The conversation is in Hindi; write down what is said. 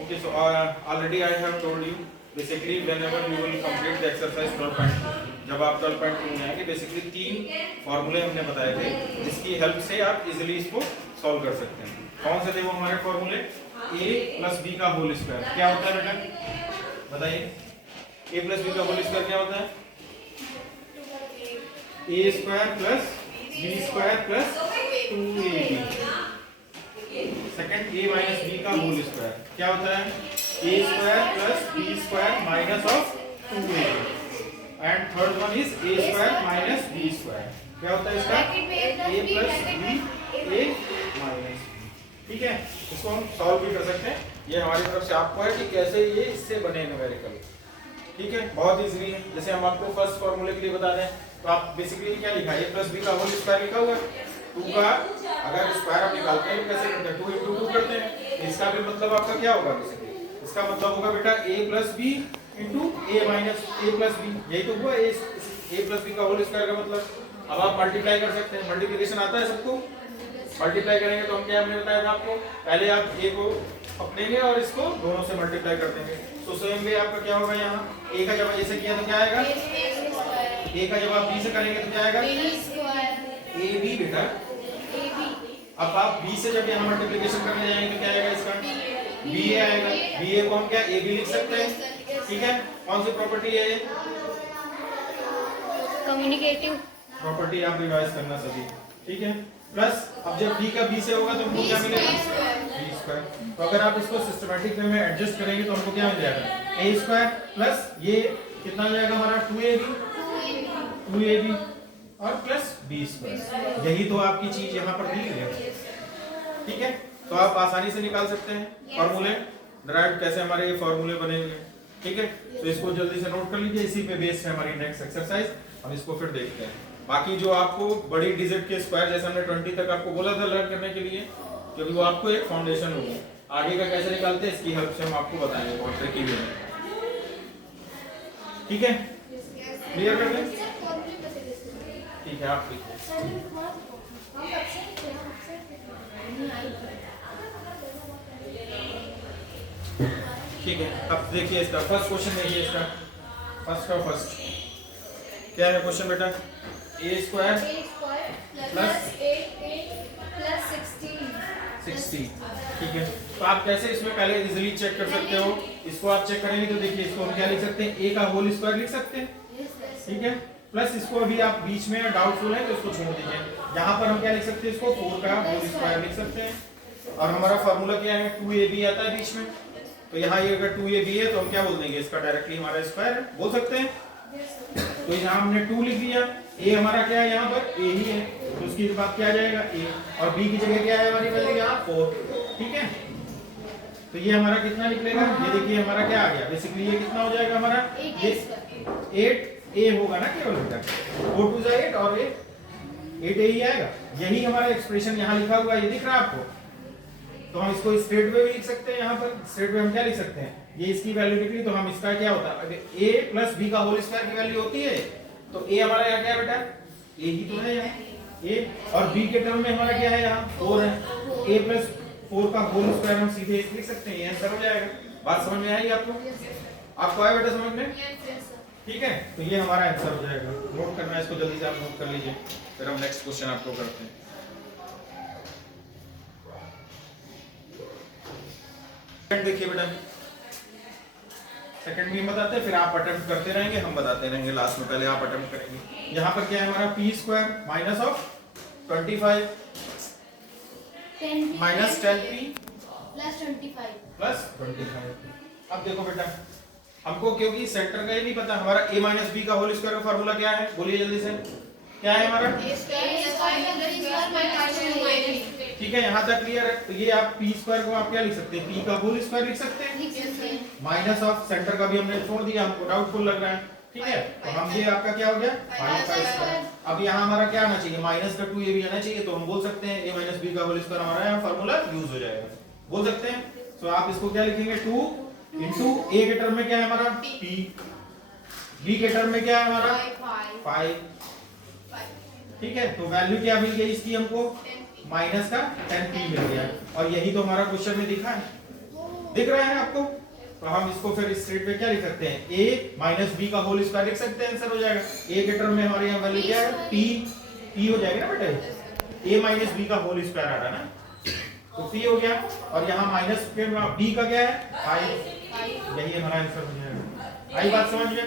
Okay, so already I have told you basically whenever you will complete the exercise 12.2, जब आप 12.2 में आएंगे बेसिकली 3 फॉर्मूले हमने बताए थे जिसकी हेल्प से आप इजीली इसको सॉल्व कर सकते हैं। कौन से थे वो हमारे फॉर्मूले? a प्लस बी का होल स्क्वायर क्या होता है बेटा बताइए? a प्लस बी का होल स्क्वायर क्या होता है? a square plus b square plus 2ab। Second a minus b का होल स्क्वायर क्या होता है? a square plus b square minus of 2ab। And third one is a square minus b square क्या होता है इसका? a plus b a minus b। ठीक है, इसको हम सॉल्व भी कर सकते हैं। ये हमारी तरफ से आपको है कि कैसे ये इससे बने न्यूमेरिकल। ठीक है, बहुत इजीली है। जैसे हम आपको फर्स्ट फॉर्मूले के लिए बता दें तो आप बेसिकली क्या लिखा है? a प्लस b का होल स्क्वायर लिखा हुआ है। 2 का अगर स्क्वायर आप निकालते हैं कैसे करते हैं? 2 into 2 करते हैं। इसका भी मतलब आपका क्या होगा? बेसिकली इसका मतलब होगा बेटा a plus b into a minus a plus b। यही तो हुआ a प्लस b का होल स्क्वायर का मतलब। अब आप मल्टीप्लाई कर सकते हैं। मल्टीप्लिकेशन आता है सबको? मल्टीप्लाई करेंगे तो हम क्या हमने बताया था आपको? पहले आप a को अपनेंगे और इसको दोनों से मल्टीप्लाई कर देंगे। तो सेम वे आपका क्या होगा? यहाँ a का जब a से किया तो क्या आएगा? a का जब आप b से करेंगे तो क्या आएगा? a b बेटा। अब आप b से जब यहाँ मल्टीप्लिकेशन करने जाएंगे तो क्या आएगा इसका? ba आएगा। ba को हम क्या ab लिख सकते हैं। ठीक है, कौन सी प्रॉपर्टी है ये? कम्युनिकेटिव प्रॉपर्टी आप रिवाइज करना सभी। ठीक है, प्लस अब जब b का b से होगा तो हमको क्या मिलेगा? b square. तो अगर आप इसको सिस्टमैटिक वे में एडजस्ट करेंगे तो हमको क्या मिल जाएगा? a स्क्वायर प्लस ये कितना हो जाएगा हमारा? 2ab और प्लस b स्क्वायर। यही तो आपकी चीज यहाँ पर दी हुई है। ठीक है, तो आप आसानी से निकाल सकते हैं फॉर्मूले डिराइव कैसे हमारे ये फॉर्मूले बनेंगे। ठीक है, तो इसको जल्दी से नोट कर लीजिए। इसी पे बेस्ड है हमारी नेक्स्ट एक्सरसाइज। हम इसको फिर देखते हैं। बाकी जो आपको बड़ी डिजिट के स्क्वायर जैसे हमने 20 तक आपको बोला था लर्न करने के लिए, क्योंकि वो आपको एक फाउंडेशन होगी। आगे का कैसे निकालते हैं इसकी हेल्प से हम आपको बताएंगे बहुत ट्रिकी वे में। ठीक है, क्लियर कर लें? ठीक है, आप लिखो। ठीक है, अब देखिए इसका फर्स्ट क्वेश्चन देखिए। इसका फर्स्ट का फर्स्ट क्या है क्वेश्चन बेटा? a square plus 60। ठीक है, तो आप कैसे इसमें पहले इजीली चेक कर सकते हो? इसको आप चेक करेंगे तो देखिए इसको हम क्या लिख सकते हैं? a का होल स्क्वायर लिख सकते हैं। ठीक है, प्लस इसको अभी आप बीच में डाउटफुल है तो इसको छोड़ दीजिए। यहाँ पर हम क्या लिख सकते हैं? इसको 4 का होल स्क्वायर लिख सकते हैं। और हमारा फार्मूला क्या है? 2ab आता है बीच में। तो यहाँ ये अगर 2ab है तो हम क्या बोल देंगे? इसका डायरेक्टली हमारा स्क्वायर है, बोल सकते हैं। तो यहाँ हमने 2 लिख दिया। a हमारा क्या है? यहाँ पर a ही है, तो उसकी बात क्या आ जाएगा? a। और b की जगह क्या है हमारी वैल्यू? यहाँ 4। ठीक है, तो ये हमारा कितना निकलेगा? ये देखिए हमारा क्या आ गया? बेसिकली ये कितना हो जाएगा हमारा? ये 8a होगा ना केवल बेटा। 4 2 8 और 8a ही आएगा। यही हमारा एक्सप्रेशन यहाँ लिखा हुआ है, ये दिख रहा है आपको? तो हम इसको स्ट्रेट वे भी लिख सकते हैं। यहाँ पर स्ट्रेट वे हम क्या लिख सकते हैं? ये इसकी वैल्यू निकली तो हम इसका क्या होता है? अगर a प्लस b का होल स्क्वायर की वैल्यू होती है तो a हमारा यहाँ क्या है बेटा? a ही तो है यहाँ a। और b के टर्म में हमारा क्या है? यहाँ 4 है। a प्लस 4 का होल स्क्वायर हम सीधे लिख सकते हैं। ये आंसर हो जाएगा। बात समझ में आई आपको? आपको आया बेटा समझ में? ठीक है, तो ये हमारा आंसर हो जाएगा। नोट करना है इसको, जल्दी से आप नोट कर लीजिए, फिर हम नेक्स्ट क्वेश्चन आपको करते हैं। देखिए बेटा, सेकंड भी बताते हैं, फिर आप अटेम्प्ट करते रहेंगे, हम बताते रहेंगे लास्ट में। पहले आप अटेम्प्ट करेंगे। यहाँ पर क्या है हमारा? p square minus of 25 minus 10p plus 25। अब देखो बेटा, हमको क्योंकि सेंटर का ही नहीं पता, हमारा a माइनस b का होल स्क्वायर का फार्मूला क्या है? बोलिए जल्दी से, क्या है हमारा? ठीक है, यहाँ तक क्लियर है। तो ये आप p स्क्वायर को आप क्या लिख सकते हैं? p का होल स्क्वायर लिख सकते हैं। माइनस ऑफ सेंटर का भी हमने छोड़ दिया, हमको डाउटफुल लग रहा है। ठीक है, तो हम ये आपका क्या हो गया? 5 का स्क्वायर। अब यहाँ हमारा क्या आना चाहिए? माइनस का 2ab आना चाहिए। तो हम बोल सकते हैं a माइनस b का होल स्क्वायर हमारा यहाँ फार्मूला यूज हो जाएगा, बोल सकते हैं। तो आप इसको क्या लिखेंगे? 2 इंटू a के टर्म में क्या है हमारा? p, b के टर्म में क्या है हमारा? 5। ठीक है, तो वैल्यू क्या मिल गई इसकी हमको? माइनस का 10p मिल गया। और यही तो हमारा क्वेश्चन में दिखा है। दिख रहा है आपको? तो हम इसको फिर स्ट्रेट में क्या लिख सकते हैं, a माइनस बी का होल स्क्वायर लिख सकते हैं, आंसर हो जाएगा। a के टर्म में हमारे यहाँ वैल्यू क्या है, p हो जाएगा ना बेटे, a माइनस बी का होल स्क्वायर आ रहा है ना, तो p हो गया। और यहाँ माइनस b का क्या है, i, यही हमारा आंसर हो जाएगा। आई बात समझ में?